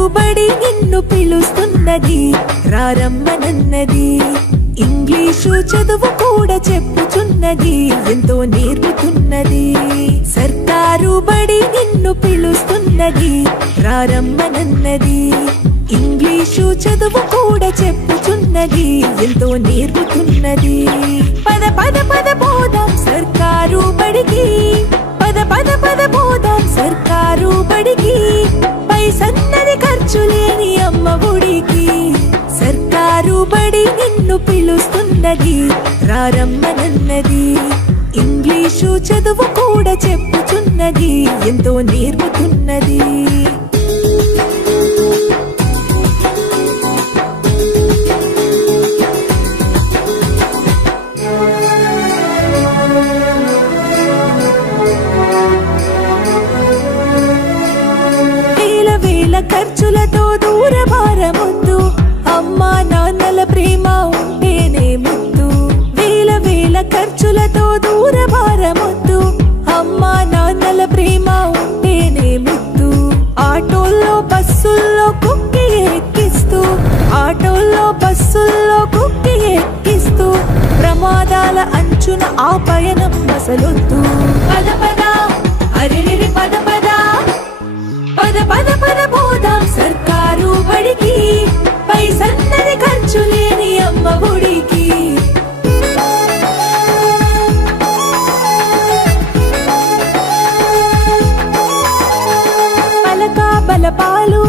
సర్కారు బడి నిన్ను పిలుస్తున్నది రారమ్మనన్నది ఇంగ్లీషు చదువు కూడా చెప్పుచున్నది ఎంతో నేర్పుతున్నది సర్కారు బడి నిన్ను పిలుస్తున్నది రారమ్మనన్నది ఇంగ్లీషు చదువు కూడా చెప్పుచున్నది ఎంతో నేర్పుతున్నది పద పద పద పోదాం సర్కారు బడికి పద పద పద పోదాం సర్కారు బడికి పైసన్నది ఖర్చు లేని అమ్మ ఒడికి సర్కారు బడి నిన్ను పిలుస్తున్నది రారమ్మనన్నది ఇంగ్లీషు చదువు కూడా చెప్పుచున్నది ఎంతో నేర్పుతున్నది ఖర్చులతో దూర భారమొద్దు అమ్మా నాన్నల ప్రేమ ఉంటేనే ముద్దు వేల వేల ఖర్చులతో దూర భారమొద్దు అమ్మా నాన్నల ప్రేమ ఉంటేనే ముద్దు ఆటోల్లో బస్సుల్లో కుక్కి ఎక్కిస్తూ ఆటోల్లో బస్సుల్లో కుక్కి ఎక్కిస్తూ ప్రమాదాల అంచున ఆ పయనం అసలొద్దు పద పద అరెరెరి పద పద పద పద పద పోదాం సర్కారు బడికి పైసన్నది ఖర్చు లేని అమ్మ ఒడికి పలక బలపాలు